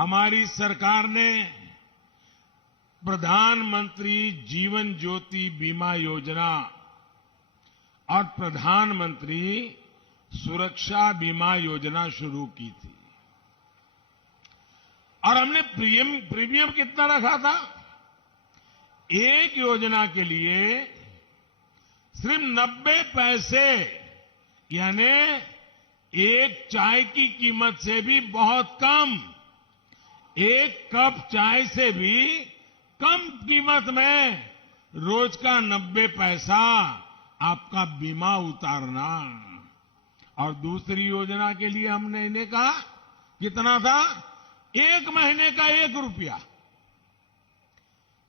हमारी सरकार ने प्रधानमंत्री जीवन ज्योति बीमा योजना और प्रधानमंत्री सुरक्षा बीमा योजना शुरू की थी। और हमने प्रीमियम कितना रखा था? एक योजना के लिए सिर्फ 90 पैसे, यानी एक चाय की कीमत से भी बहुत कम, एक कप चाय से भी कम कीमत में रोज का 90 पैसा आपका बीमा उतारना। और दूसरी योजना के लिए हमने इन्हें कहा कितना था? एक महीने का 1 रुपया,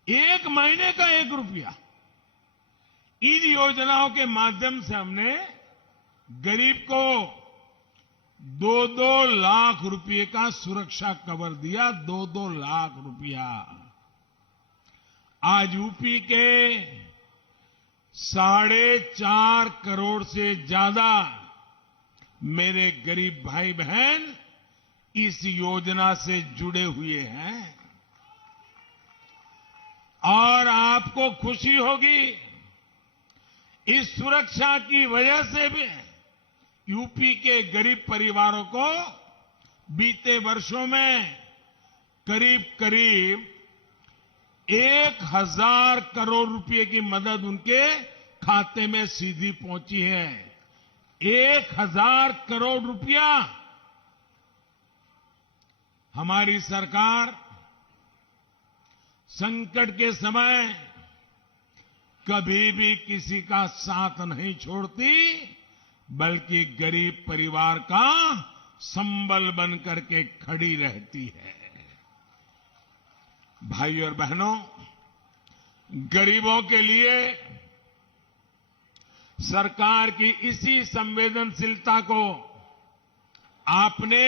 एक महीने का 1 रुपया। इन योजनाओं के माध्यम से हमने गरीब को 2-2 लाख रुपए का सुरक्षा कवर दिया। 2-2 लाख रुपया। आज यूपी के 4.5 करोड़ से ज्यादा मेरे गरीब भाई बहन इस योजना से जुड़े हुए हैं। और आपको खुशी होगी, इस सुरक्षा की वजह से भी यूपी के गरीब परिवारों को बीते वर्षों में करीब करीब 1,000 करोड़ रुपए की मदद उनके खाते में सीधी पहुंची है। 1,000 करोड़ रुपया। हमारी सरकार संकट के समय कभी भी किसी का साथ नहीं छोड़ती, बल्कि गरीब परिवार का संबल बन करके खड़ी रहती है। भाइयों और बहनों, गरीबों के लिए सरकार की इसी संवेदनशीलता को आपने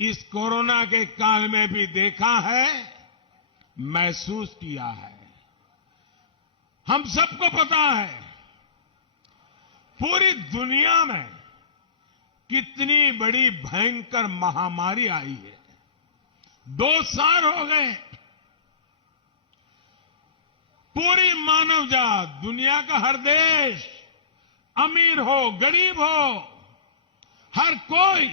इस कोरोना के काल में भी देखा है, महसूस किया है। हम सबको पता है पूरी दुनिया में कितनी बड़ी भयंकर महामारी आई है। 2 साल हो गए। पूरी मानव जात, दुनिया का हर देश, अमीर हो गरीब हो, हर कोई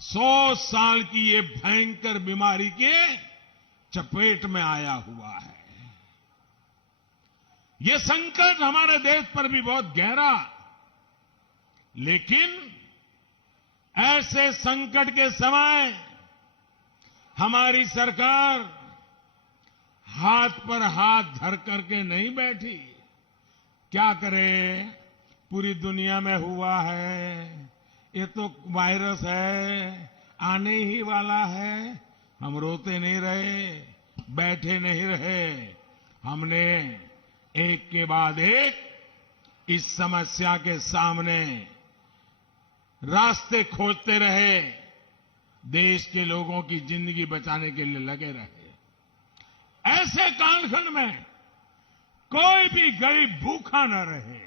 100 साल की ये भयंकर बीमारी के चपेट में आया हुआ है। ये संकट हमारे देश पर भी बहुत गहरा, लेकिन ऐसे संकट के समय हमारी सरकार हाथ पर हाथ धर करके नहीं बैठी। क्या करे, पूरी दुनिया में हुआ है, ये तो वायरस है, आने ही वाला है। हम रोते नहीं रहे, बैठे नहीं रहे। हमने एक के बाद एक इस समस्या के सामने रास्ते खोजते रहे, देश के लोगों की जिंदगी बचाने के लिए लगे रहे। ऐसे कालखंड में कोई भी गरीब भूखा न रहे,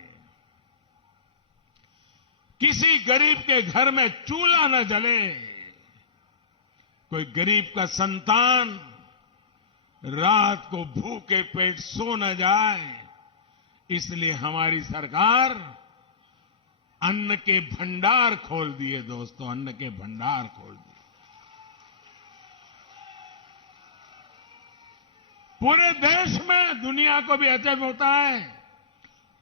किसी गरीब के घर में चूल्हा न जले, कोई गरीब का संतान रात को भूखे पेट सो न जाए, इसलिए हमारी सरकार अन्न के भंडार खोल दिए। दोस्तों, अन्न के भंडार खोल दिए। पूरे देश में, दुनिया को भी अचंभ होता है,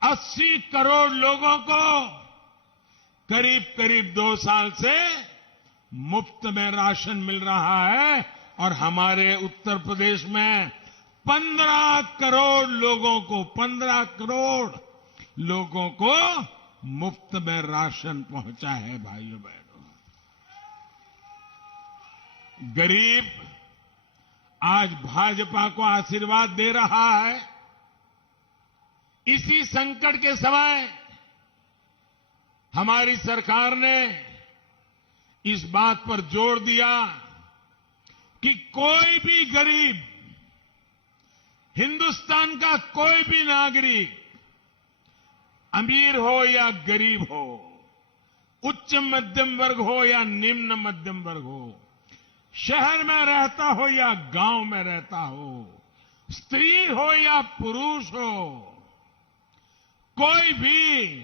80 करोड़ लोगों को करीब करीब 2 साल से मुफ्त में राशन मिल रहा है। और हमारे उत्तर प्रदेश में 15 करोड़ लोगों को मुफ्त में राशन पहुंचा है। भाइयों बहनों, गरीब आज भाजपा को आशीर्वाद दे रहा है। इसी संकट के समय हमारी सरकार ने इस बात पर जोर दिया कि कोई भी गरीब, हिंदुस्तान का कोई भी नागरिक, अमीर हो या गरीब हो, उच्च मध्यम वर्ग हो या निम्न मध्यम वर्ग हो, शहर में रहता हो या गांव में रहता हो, स्त्री हो या पुरुष हो, कोई भी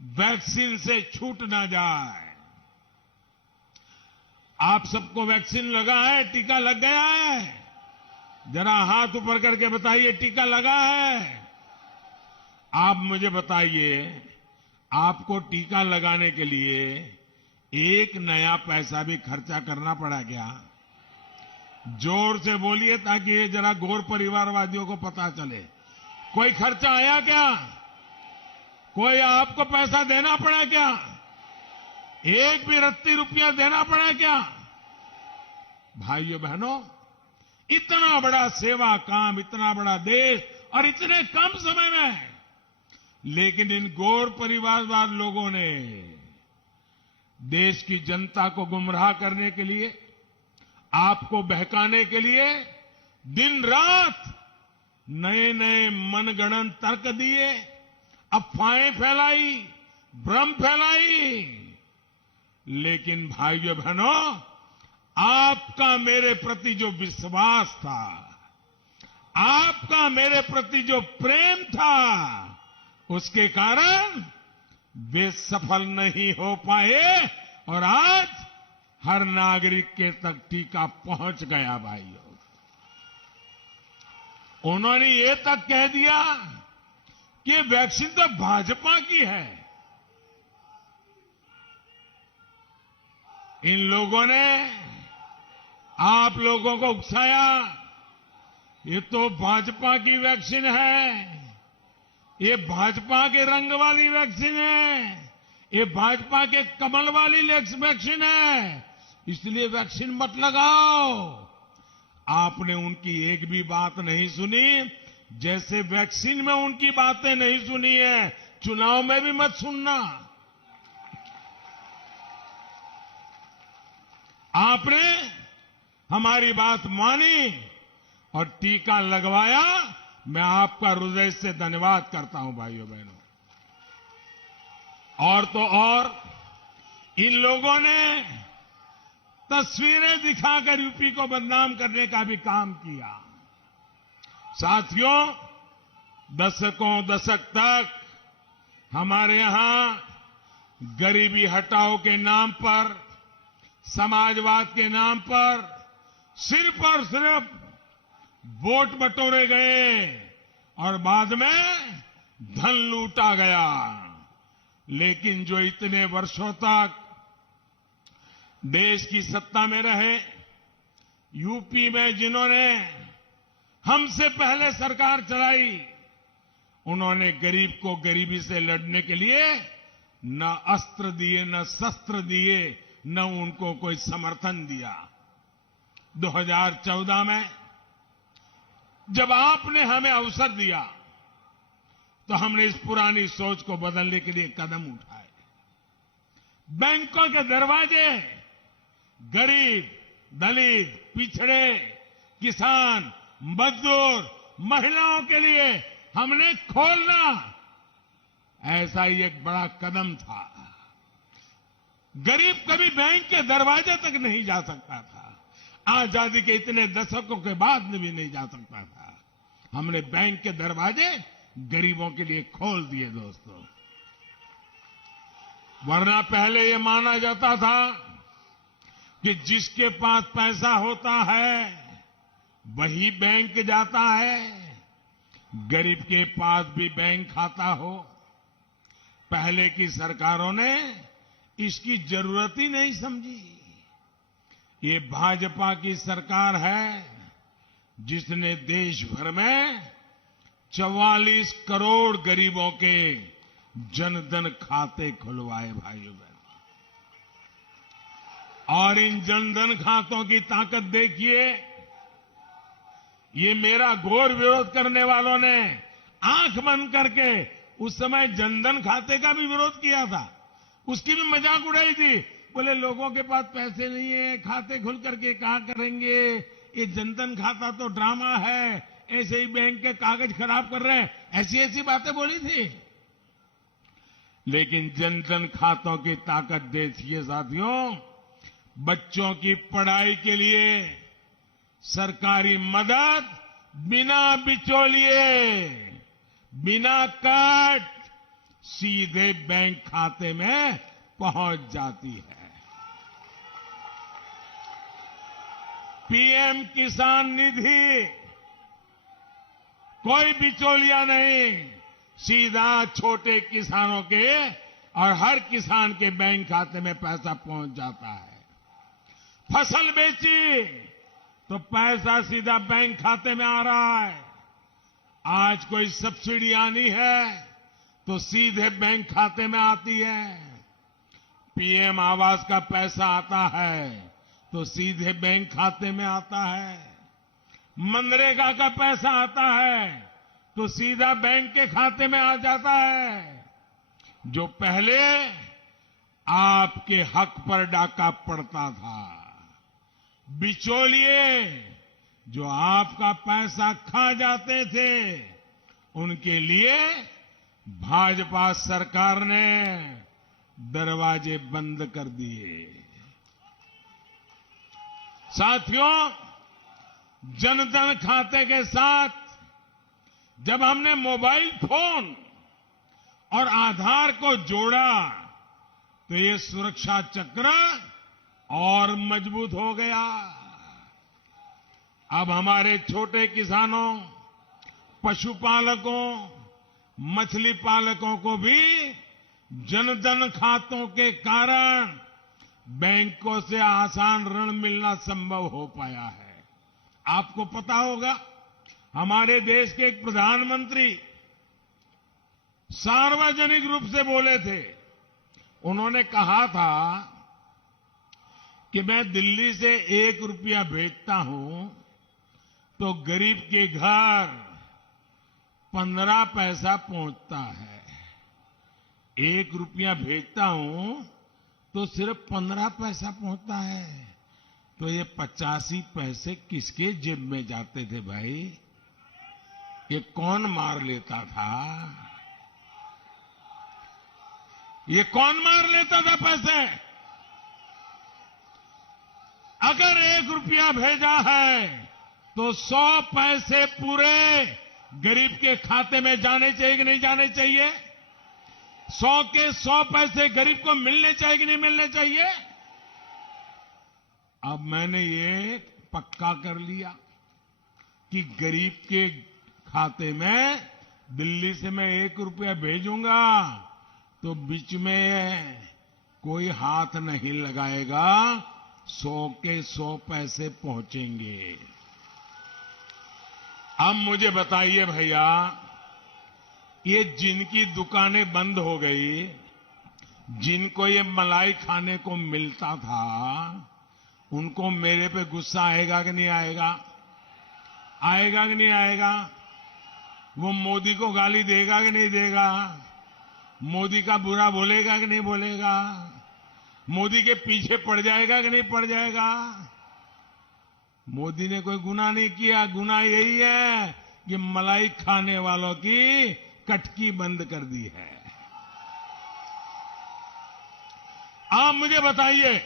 वैक्सीन से छूट ना जाए। आप सबको वैक्सीन लगा है, टीका लग गया है? जरा हाथ ऊपर करके बताइए, टीका लगा है? आप मुझे बताइए, आपको टीका लगाने के लिए एक नया पैसा भी खर्चा करना पड़ा क्या? जोर से बोलिए ताकि ये जरा गौर परिवारवादियों को पता चले। कोई खर्चा आया क्या? कोई आपको पैसा देना पड़ा क्या? एक भी रत्ती रुपया देना पड़ा क्या? भाइयों बहनों, इतना बड़ा सेवा काम, इतना बड़ा देश और इतने कम समय में, लेकिन इन गौर परिवारवाद लोगों ने देश की जनता को गुमराह करने के लिए, आपको बहकाने के लिए दिन रात नए नए मनगढ़ंत तर्क दिए, अफवाहें फैलाई, भ्रम फैलाई। लेकिन भाइयों बहनों, आपका मेरे प्रति जो विश्वास था, आपका मेरे प्रति जो प्रेम था, उसके कारण वे सफल नहीं हो पाए और आज हर नागरिक के तक टीका पहुंच गया। भाइयों, उन्होंने ये तक कह दिया कि वैक्सीन तो भाजपा की है। इन लोगों ने आप लोगों को उकसाया, ये तो भाजपा की वैक्सीन है, ये भाजपा के रंग वाली वैक्सीन है, ये भाजपा के कमल वाली वैक्सीन है, इसलिए वैक्सीन मत लगाओ। आपने उनकी एक भी बात नहीं सुनी, जैसे वैक्सीन में उनकी बातें नहीं सुनी है, चुनाव में भी मत सुनना। आपने हमारी बात मानी और टीका लगवाया। मैं आपका हृदय से धन्यवाद करता हूं भाइयों बहनों। और तो और इन लोगों ने तस्वीरें दिखाकर यूपी को बदनाम करने का भी काम किया। साथियों, दशकों दशक तक हमारे यहां गरीबी हटाओ के नाम पर, समाजवाद के नाम पर सिर्फ और सिर्फ वोट बटोरे गए और बाद में धन लूटा गया। लेकिन जो इतने वर्षों तक देश की सत्ता में रहे, यूपी में जिन्होंने हमसे पहले सरकार चलाई, उन्होंने गरीब को गरीबी से लड़ने के लिए न अस्त्र दिए, न शस्त्र दिए, न उनको कोई समर्थन दिया। 2014 में जब आपने हमें अवसर दिया तो हमने इस पुरानी सोच को बदलने के लिए कदम उठाए। बैंकों के दरवाजे गरीब, दलित, पिछड़े, किसान, मजदूर, महिलाओं के लिए हमने खोलना, ऐसा ही एक बड़ा कदम था। गरीब कभी बैंक के दरवाजे तक नहीं जा सकता था। आजादी के इतने दशकों के बाद भी नहीं जा सकता था। हमने बैंक के दरवाजे गरीबों के लिए खोल दिए दोस्तों। वरना पहले ये माना जाता था कि जिसके पास पैसा होता है वही बैंक जाता है, गरीब के पास भी बैंक खाता हो। पहले की सरकारों ने इसकी जरूरत ही नहीं समझी। ये भाजपा की सरकार है जिसने देश भर में 44 करोड़ गरीबों के जनधन खाते खुलवाए भाइयों बहनों। और इन जनधन खातों की ताकत देखिए। ये मेरा घोर विरोध करने वालों ने आंख बंद करके उस समय जनधन खाते का भी विरोध किया था, उसकी भी मजाक उड़ाई थी। बोले लोगों के पास पैसे नहीं है, खाते खुल करके क्या करेंगे, ये जनधन खाता तो ड्रामा है, ऐसे ही बैंक के कागज खराब कर रहे हैं, ऐसी ऐसी बातें बोली थी। लेकिन जनधन खातों की ताकत देखिए साथियों, बच्चों की पढ़ाई के लिए सरकारी मदद बिना बिचौलिए, बिना कट सीधे बैंक खाते में पहुंच जाती है। पीएम किसान निधि, कोई बिचौलिया नहीं, सीधा छोटे किसानों के और हर किसान के बैंक खाते में पैसा पहुंच जाता है। फसल बेची तो पैसा सीधा बैंक खाते में आ रहा है। आज कोई सब्सिडी आनी है तो सीधे बैंक खाते में आती है। पीएम आवास का पैसा आता है तो सीधे बैंक खाते में आता है। मनरेगा का पैसा आता है तो सीधा बैंक के खाते में आ जाता है। जो पहले आपके हक पर डाका पड़ता था, बिचौलिए जो आपका पैसा खा जाते थे, उनके लिए भाजपा सरकार ने दरवाजे बंद कर दिए। साथियों, जनधन खाते के साथ जब हमने मोबाइल फोन और आधार को जोड़ा तो ये सुरक्षा चक्र और मजबूत हो गया। अब हमारे छोटे किसानों, पशुपालकों, मछली पालकों को भी जनधन खातों के कारण बैंकों से आसान ऋण मिलना संभव हो पाया है। आपको पता होगा, हमारे देश के एक प्रधानमंत्री सार्वजनिक रूप से बोले थे। उन्होंने कहा था कि मैं दिल्ली से 1 रुपया भेजता हूं तो गरीब के घर 15 पैसा पहुंचता है। 1 रुपया भेजता हूं तो सिर्फ 15 पैसा पहुंचता है। तो ये 85 पैसे किसके जेब में जाते थे भाई? ये कौन मार लेता था? ये कौन मार लेता था पैसे? अगर 1 रुपया भेजा है तो 100 पैसे पूरे गरीब के खाते में जाने चाहिए कि नहीं जाने चाहिए? 100 के 100 पैसे गरीब को मिलने चाहिए कि नहीं मिलने चाहिए? अब मैंने ये पक्का कर लिया कि गरीब के खाते में दिल्ली से मैं 1 रुपया भेजूंगा तो बीच में कोई हाथ नहीं लगाएगा, 100 के 100 पैसे पहुंचेंगे। अब मुझे बताइए भैया, ये जिनकी दुकानें बंद हो गई, जिनको ये मलाई खाने को मिलता था, उनको मेरे पे गुस्सा आएगा कि नहीं आएगा? आएगा कि नहीं आएगा? वो मोदी को गाली देगा कि नहीं देगा? मोदी का बुरा बोलेगा कि नहीं बोलेगा? मोदी के पीछे पड़ जाएगा कि नहीं पड़ जाएगा? मोदी ने कोई गुनाह नहीं किया। गुनाह यही है कि मलाई खाने वालों की कटकी बंद कर दी है। आप मुझे बताइए,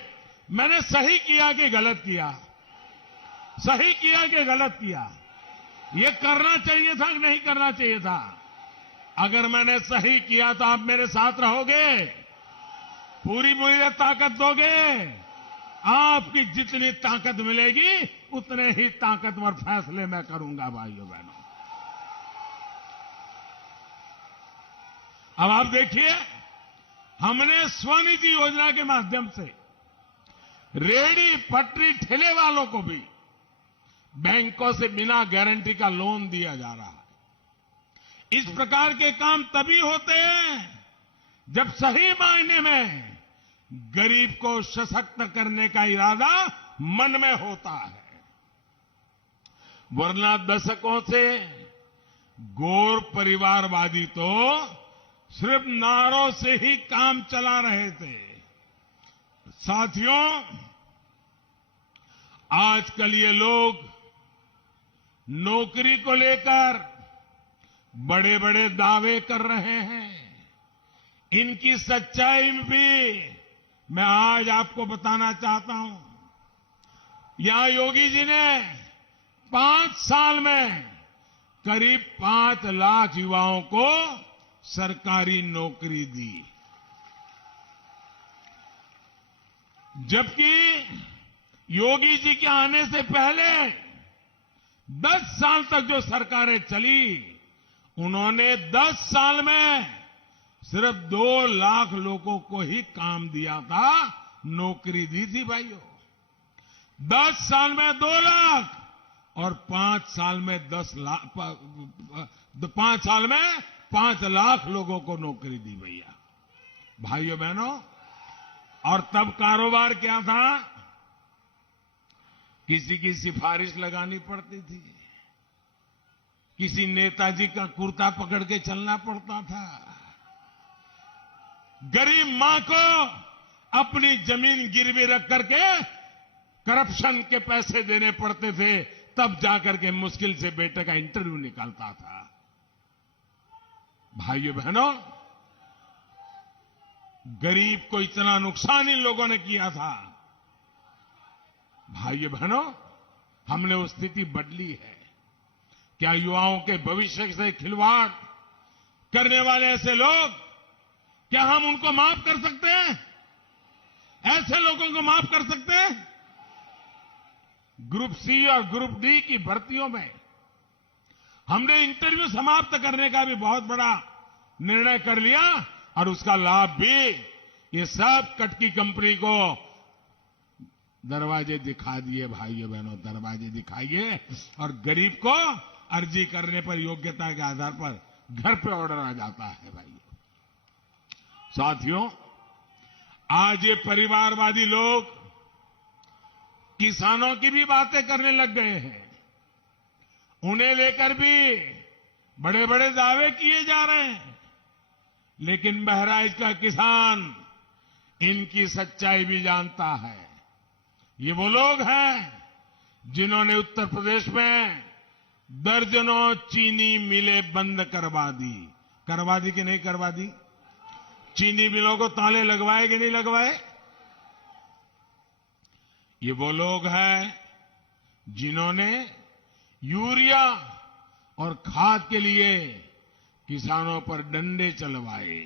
मैंने सही किया कि गलत किया? सही किया कि गलत किया? ये करना चाहिए था कि नहीं करना चाहिए था? अगर मैंने सही किया तो आप मेरे साथ रहोगे, पूरी पूरी ताकत दोगे। आपकी जितनी ताकत मिलेगी उतने ही ताकतवर फैसले मैं करूंगा भाइयों बहनों। अब आप देखिए, हमने स्वनिधि योजना के माध्यम से रेहड़ी पटरी ठेले वालों को भी बैंकों से बिना गारंटी का लोन दिया जा रहा है। इस प्रकार के काम तभी होते हैं जब सही मायने में गरीब को सशक्त करने का इरादा मन में होता है। वरना दशकों से गौर परिवारवादी तो सिर्फ नारों से ही काम चला रहे थे। साथियों, आजकल ये लोग नौकरी को लेकर बड़े बड़े दावे कर रहे हैं। इनकी सच्चाई भी मैं आज आपको बताना चाहता हूं, यहां योगी जी ने 5 साल में करीब 5 लाख युवाओं को सरकारी नौकरी दी, जबकि योगी जी के आने से पहले 10 साल तक जो सरकारें चली, उन्होंने 10 साल में सिर्फ 2 लाख लोगों को ही काम दिया था, नौकरी दी थी भाइयों। 10 साल में 2 लाख और 5 साल में 10 लाख, 5 साल में 5 लाख लोगों को नौकरी दी भैया, भाइयों बहनों। और तब कारोबार क्या था? किसी की सिफारिश लगानी पड़ती थी, किसी नेताजी का कुर्ता पकड़ के चलना पड़ता था, गरीब मां को अपनी जमीन गिरवी रख करके करप्शन के पैसे देने पड़ते थे, तब जाकर के मुश्किल से बेटे का इंटरव्यू निकालता था। भाइयों बहनों, गरीब को इतना नुकसान इन लोगों ने किया था। भाइयों बहनों, हमने वो स्थिति बदली है। क्या युवाओं के भविष्य से खिलवाड़ करने वाले ऐसे लोग, क्या हम उनको माफ कर सकते हैं? ऐसे लोगों को माफ कर सकते हैं? ग्रुप सी और ग्रुप डी की भर्तियों में हमने इंटरव्यू समाप्त करने का भी बहुत बड़ा निर्णय कर लिया, और उसका लाभ भी ये सब कटकी कंपनी को दरवाजे दिखा दिए। भाइयों बहनों, दरवाजे दिखाइए, और गरीब को अर्जी करने पर योग्यता के आधार पर घर पे ऑर्डर आ जाता है। भाइयों साथियों, आज ये परिवारवादी लोग किसानों की भी बातें करने लग गए हैं। उन्हें लेकर भी बड़े बड़े दावे किए जा रहे हैं, लेकिन बहराइच का किसान इनकी सच्चाई भी जानता है। ये वो लोग हैं जिन्होंने उत्तर प्रदेश में दर्जनों चीनी मिलें बंद करवा दी कि नहीं करवा दी? चीनी मिलों को ताले लगवाए कि नहीं लगवाए? ये वो लोग हैं जिन्होंने यूरिया और खाद के लिए किसानों पर डंडे चलवाए।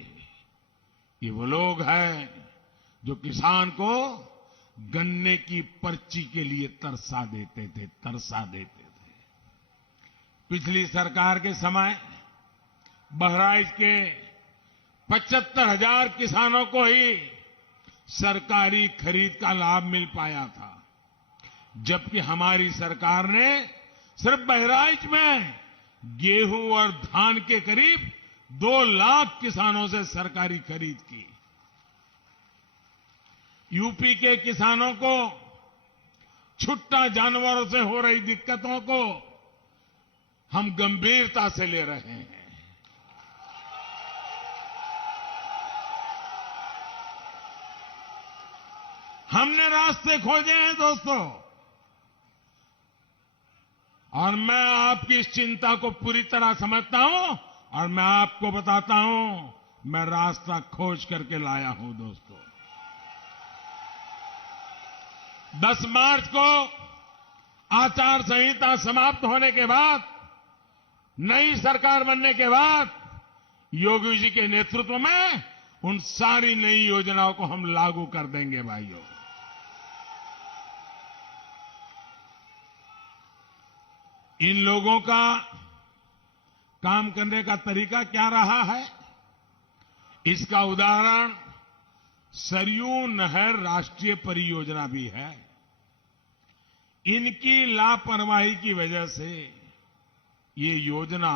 ये वो लोग हैं जो किसान को गन्ने की पर्ची के लिए तरसा देते थे। पिछली सरकार के समय बहराइच के 75,000 किसानों को ही सरकारी खरीद का लाभ मिल पाया था, जबकि हमारी सरकार ने सिर्फ बहराइच में गेहूं और धान के करीब 2 लाख किसानों से सरकारी खरीद की। यूपी के किसानों को छुट्टा जानवरों से हो रही दिक्कतों को हम गंभीरता से ले रहे हैं। हमने रास्ते खोजे हैं दोस्तों, और मैं आपकी इस चिंता को पूरी तरह समझता हूं, और मैं आपको बताता हूं, मैं रास्ता खोज करके लाया हूं दोस्तों। 10 मार्च को आचार संहिता समाप्त होने के बाद, नई सरकार बनने के बाद, योगी जी के नेतृत्व में उन सारी नई योजनाओं को हम लागू कर देंगे। भाइयों, इन लोगों का काम करने का तरीका क्या रहा है, इसका उदाहरण सरयू नहर राष्ट्रीय परियोजना भी है। इनकी लापरवाही की वजह से ये योजना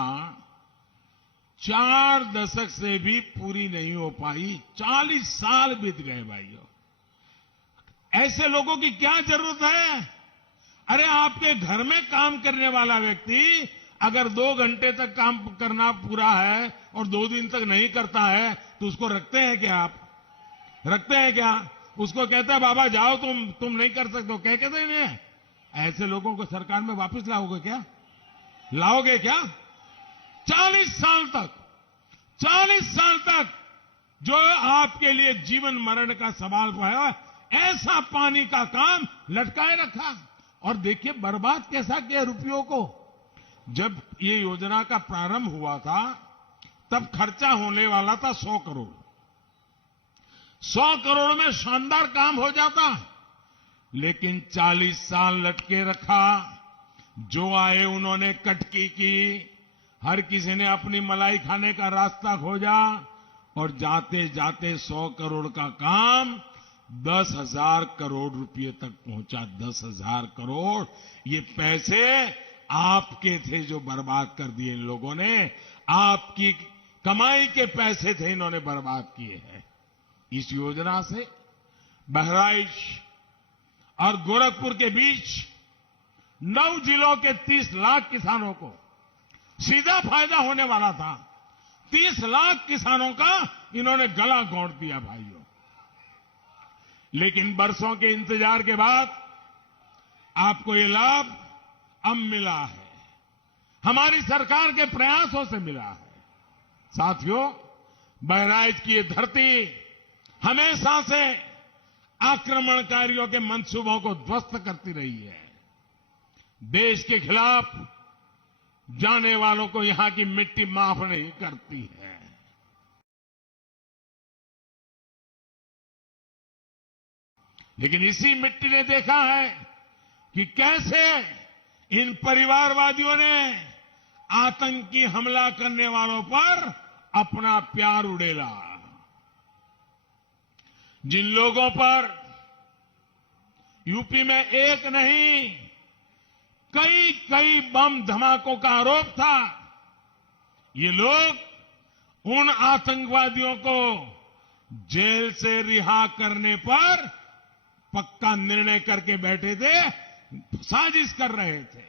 4 दशक से भी पूरी नहीं हो पाई। 40 साल बीत गए भाइयों। ऐसे लोगों की क्या जरूरत है? अरे आपके घर में काम करने वाला व्यक्ति अगर 2 घंटे तक काम करना पूरा है और 2 दिन तक नहीं करता है, तो उसको रखते हैं क्या? आप रखते हैं क्या? उसको कहते हैं बाबा जाओ, तुम नहीं कर सकते हो, कह कहते नहीं। ऐसे लोगों को सरकार में वापस लाओगे क्या? लाओगे क्या? 40 साल तक जो आपके लिए जीवन मरण का सवाल है, ऐसा पानी का काम लटकाए रखा। और देखिए बर्बाद कैसा किया रुपयों को। जब ये योजना का प्रारंभ हुआ था तब खर्चा होने वाला था 100 करोड़। 100 करोड़ में शानदार काम हो जाता, लेकिन 40 साल लटके रखा। जो आए उन्होंने कटकी की, हर किसी ने अपनी मलाई खाने का रास्ता खोजा और जाते जाते 100 करोड़ का काम 10,000 करोड़ रुपए तक पहुंचा। 10,000 करोड़ ये पैसे आपके थे जो बर्बाद कर दिए इन लोगों ने। आपकी कमाई के पैसे थे, इन्होंने बर्बाद किए हैं। इस योजना से बहराइच और गोरखपुर के बीच 9 जिलों के 30 लाख किसानों को सीधा फायदा होने वाला था। 30 लाख किसानों का इन्होंने गला घोंट दिया भाइयों। लेकिन बरसों के इंतजार के बाद आपको ये लाभ अब मिला है, हमारी सरकार के प्रयासों से मिला है। साथियों, बहराइच की ये धरती हमेशा से आक्रमणकारियों के मंसूबों को ध्वस्त करती रही है। देश के खिलाफ जाने वालों को यहां की मिट्टी माफ नहीं करती है। लेकिन इसी मिट्टी ने देखा है कि कैसे इन परिवारवादियों ने आतंकी हमला करने वालों पर अपना प्यार उड़ेला। जिन लोगों पर यूपी में एक नहीं कई बम धमाकों का आरोप था, ये लोग उन आतंकवादियों को जेल से रिहा करने पर पक्का निर्णय करके बैठे थे, साजिश कर रहे थे।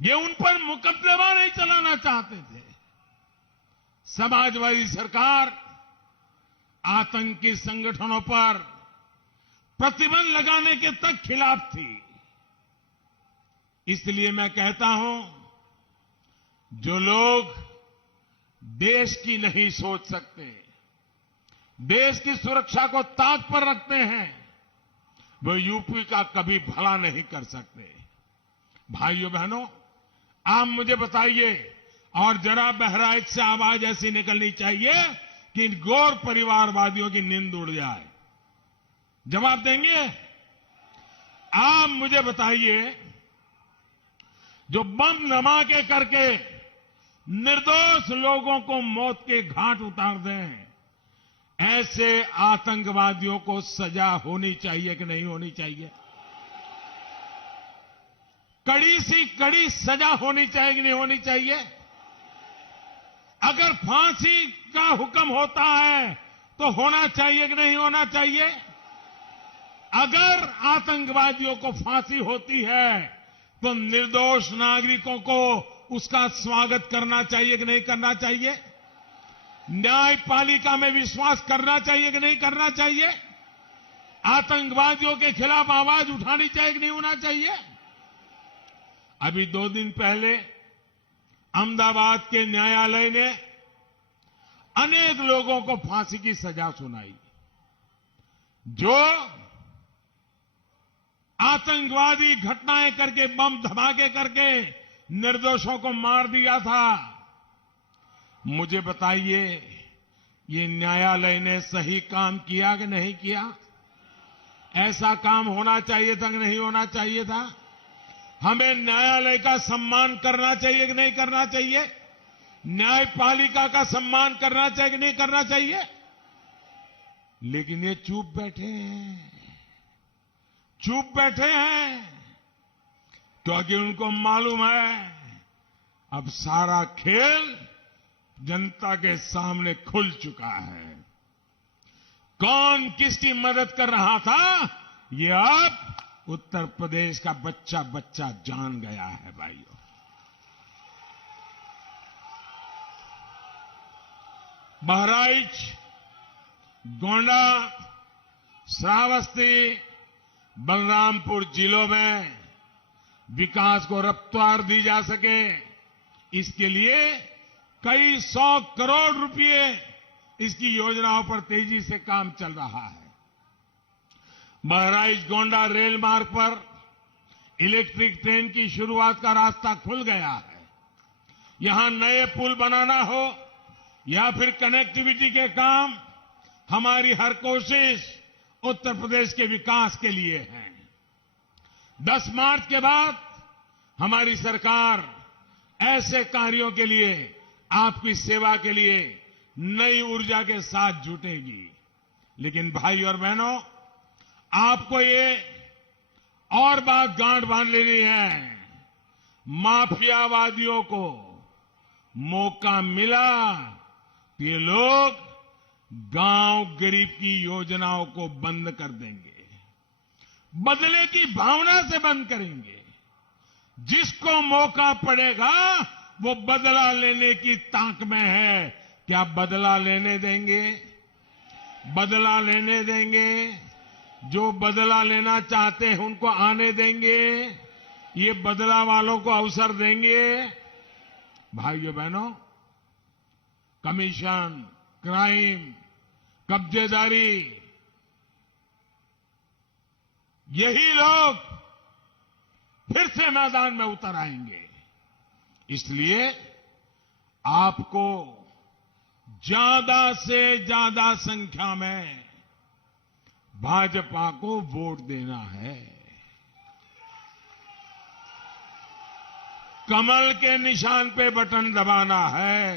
ये उन पर मुकदमा नहीं चलाना चाहते थे। समाजवादी सरकार आतंकी संगठनों पर प्रतिबंध लगाने के तक खिलाफ थी। इसलिए मैं कहता हूं, जो लोग देश की नहीं सोच सकते, देश की सुरक्षा को ताक पर रखते हैं, वो यूपी का कभी भला नहीं कर सकते। भाइयों बहनों, आप मुझे बताइए, और जरा बहराइच से आवाज ऐसी निकलनी चाहिए कि इन गौर परिवारवादियों की नींद उड़ जाए। जवाब देंगे? आप मुझे बताइए, जो बम धमाके करके निर्दोष लोगों को मौत के घाट उतार दें, ऐसे आतंकवादियों को सजा होनी चाहिए कि नहीं होनी चाहिए? कड़ी सी कड़ी सजा होनी चाहिए कि नहीं होनी चाहिए? अगर फांसी का हुक्म होता है तो होना चाहिए कि नहीं होना चाहिए? अगर आतंकवादियों को फांसी होती है तो निर्दोष नागरिकों को उसका स्वागत करना चाहिए कि नहीं करना चाहिए? न्यायपालिका में विश्वास करना चाहिए कि नहीं करना चाहिए? आतंकवादियों के खिलाफ आवाज उठानी चाहिए कि नहीं होना चाहिए? अभी 2 दिन पहले अहमदाबाद के न्यायालय ने अनेक लोगों को फांसी की सजा सुनाई, जो आतंकवादी घटनाएं करके, बम धमाके करके निर्दोषों को मार दिया था। मुझे बताइए, ये न्यायालय ने सही काम किया कि नहीं किया? ऐसा काम होना चाहिए था कि नहीं होना चाहिए था? हमें न्यायालय का सम्मान करना चाहिए कि नहीं करना चाहिए? न्यायपालिका का सम्मान करना चाहिए कि नहीं करना चाहिए? लेकिन ये चुप बैठे हैं, चुप बैठे हैं, क्योंकि उनको मालूम है अब सारा खेल जनता के सामने खुल चुका है। कौन किसकी मदद कर रहा था, ये अब उत्तर प्रदेश का बच्चा बच्चा जान गया है भाइयों। बहराइच, गोंडा, श्रावस्ती, बलरामपुर जिलों में विकास को रफ्तार दी जा सके, इसके लिए कई 100 करोड़ रुपए इसकी योजनाओं पर तेजी से काम चल रहा है। बहराइच गोंडा रेल मार्ग पर इलेक्ट्रिक ट्रेन की शुरुआत का रास्ता खुल गया है। यहां नए पुल बनाना हो या फिर कनेक्टिविटी के काम, हमारी हर कोशिश उत्तर प्रदेश के विकास के लिए है। 10 मार्च के बाद हमारी सरकार ऐसे कार्यों के लिए, आपकी सेवा के लिए नई ऊर्जा के साथ जुटेगी। लेकिन भाई और बहनों, आपको ये और बात गांठ बांध लेनी है, माफियावादियों को मौका मिला तो ये लोग गांव गरीब की योजनाओं को बंद कर देंगे, बदले की भावना से बंद करेंगे। जिसको मौका पड़ेगा वो बदला लेने की ताक में है। क्या बदला लेने देंगे? बदला लेने देंगे? जो बदला लेना चाहते हैं उनको आने देंगे? ये बदला वालों को अवसर देंगे? भाइयों बहनों, कमीशन, क्राइम, कब्जेदारी, यही लोग फिर से मैदान में उतर आएंगे। इसलिए आपको ज्यादा से ज्यादा संख्या में भाजपा को वोट देना है। कमल के निशान पे बटन दबाना है।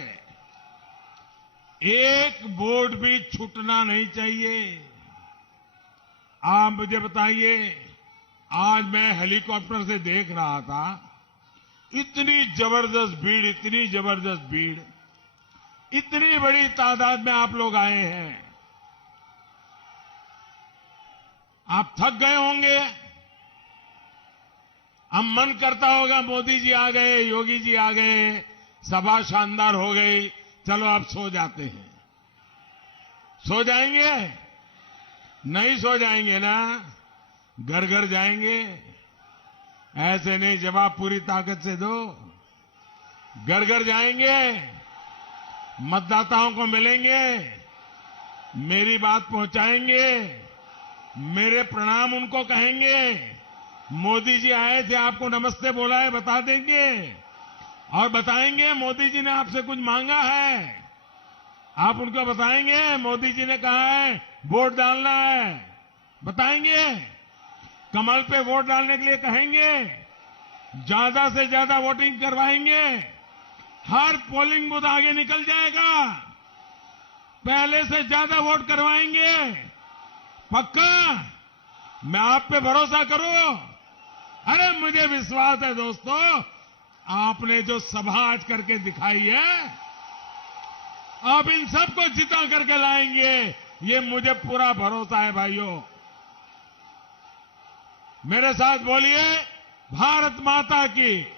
एक वोट भी छूटना नहीं चाहिए। आप मुझे बताइए, आज मैं हेलीकॉप्टर से देख रहा था, इतनी जबरदस्त भीड़, इतनी जबरदस्त भीड़, इतनी बड़ी तादाद में आप लोग आए हैं। आप थक गए होंगे। अब मन करता होगा मोदी जी आ गए, योगी जी आ गए, सभा शानदार हो गई, चलो अब सो जाते हैं। सो जाएंगे? नहीं सो जाएंगे ना, घर घर जाएंगे। ऐसे नहीं, जवाब पूरी ताकत से दो। घर घर जाएंगे, मतदाताओं को मिलेंगे, मेरी बात पहुंचाएंगे, मेरे प्रणाम उनको कहेंगे। मोदी जी आए थे, आपको नमस्ते बोला है, बता देंगे और बताएंगे मोदी जी ने आपसे कुछ मांगा है। आप उनको बताएंगे मोदी जी ने कहा है वोट डालना है, बताएंगे। कमल पे वोट डालने के लिए कहेंगे, ज्यादा से ज्यादा वोटिंग करवाएंगे। हर पोलिंग बूथ आगे निकल जाएगा, पहले से ज्यादा वोट करवाएंगे। पक्का? मैं आप पे भरोसा करूं? अरे मुझे विश्वास है दोस्तों, आपने जो सभा आज करके दिखाई है, आप इन सबको जिता करके लाएंगे, ये मुझे पूरा भरोसा है। भाइयों, मेरे साथ बोलिए, भारत माता की।